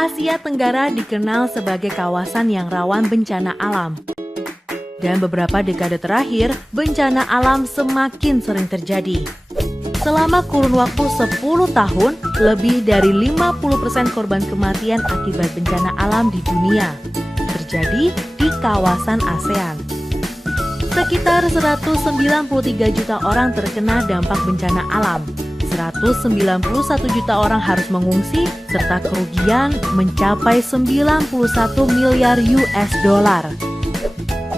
Asia Tenggara dikenal sebagai kawasan yang rawan bencana alam. Dan beberapa dekade terakhir, bencana alam semakin sering terjadi. Selama kurun waktu 10 tahun, lebih dari 50% korban kematian akibat bencana alam di dunia terjadi di kawasan ASEAN. Sekitar 193 juta orang terkena dampak bencana alam. 191 juta orang harus mengungsi, serta kerugian mencapai 91 miliar US dollar.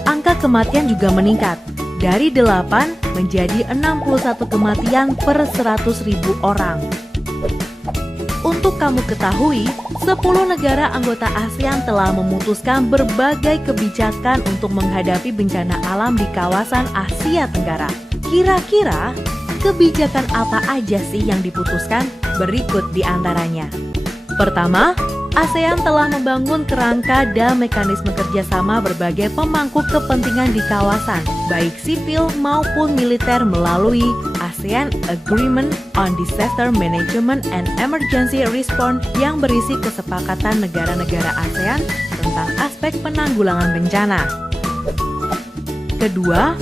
Angka kematian juga meningkat, dari 8 menjadi 61 kematian per 100.000 orang. Untuk kamu ketahui, 10 negara anggota ASEAN telah memutuskan berbagai kebijakan untuk menghadapi bencana alam di kawasan Asia Tenggara. Kira-kira kebijakan apa aja sih yang diputuskan? Berikut di antaranya. Pertama, ASEAN telah membangun kerangka dan mekanisme kerjasama berbagai pemangku kepentingan di kawasan, baik sipil maupun militer melalui ASEAN Agreement on Disaster Management and Emergency Response yang berisi kesepakatan negara-negara ASEAN tentang aspek penanggulangan bencana. Kedua,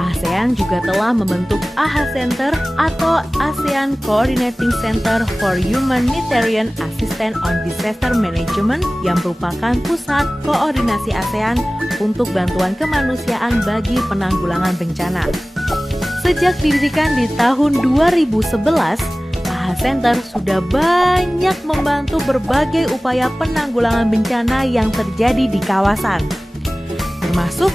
ASEAN juga telah membentuk AHA Center atau ASEAN Coordinating Center for Humanitarian Assistance on Disaster Management yang merupakan pusat koordinasi ASEAN untuk bantuan kemanusiaan bagi penanggulangan bencana. Sejak didirikan di tahun 2011, AHA Center sudah banyak membantu berbagai upaya penanggulangan bencana yang terjadi di kawasan, termasuk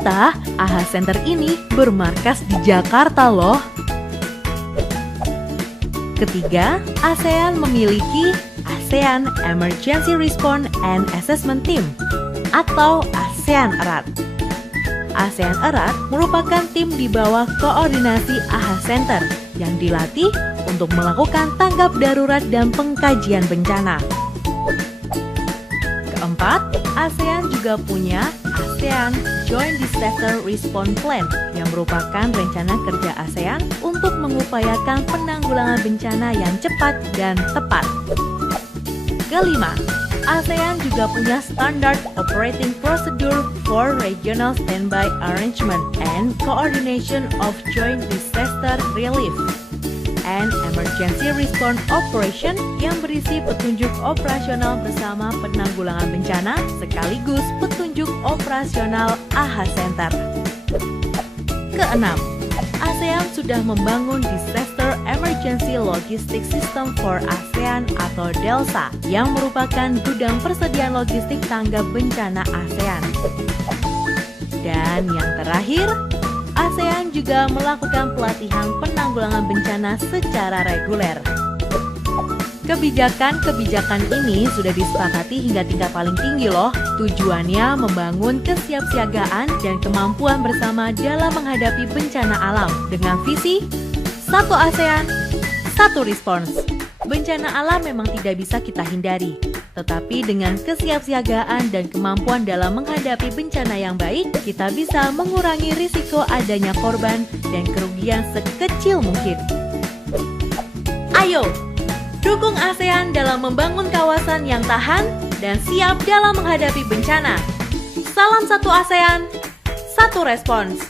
ternyata AHA Center ini bermarkas di Jakarta loh. Ketiga, ASEAN memiliki ASEAN Emergency Response and Assessment Team atau ASEAN ERAT. ASEAN ERAT merupakan tim di bawah koordinasi AHA Center yang dilatih untuk melakukan tanggap darurat dan pengkajian bencana. Keempat, ASEAN juga punya ASEAN Joint Disaster Response Plan yang merupakan rencana kerja ASEAN untuk mengupayakan penanggulangan bencana yang cepat dan tepat. Kelima, ASEAN juga punya Standard Operating Procedure for Regional Standby Arrangement and Coordination of Joint Disaster Relief and Emergency Response Operation yang berisi petunjuk operasional bersama penanggulangan bencana sekaligus petunjuk operasional AHA Center. Keenam, ASEAN sudah membangun Disaster Emergency Logistics System for ASEAN atau DELSA yang merupakan gudang persediaan logistik tanggap bencana ASEAN. Dan yang terakhir, ASEAN juga melakukan pelatihan penanggulangan bencana secara reguler. Kebijakan-kebijakan ini sudah disepakati hingga tingkat paling tinggi loh. Tujuannya membangun kesiapsiagaan dan kemampuan bersama dalam menghadapi bencana alam dengan visi satu ASEAN, satu respons. Bencana alam memang tidak bisa kita hindari. Tetapi dengan kesiapsiagaan dan kemampuan dalam menghadapi bencana yang baik, kita bisa mengurangi risiko adanya korban dan kerugian sekecil mungkin. Ayo, dukung ASEAN dalam membangun kawasan yang tahan dan siap dalam menghadapi bencana. Salam satu ASEAN, satu respons.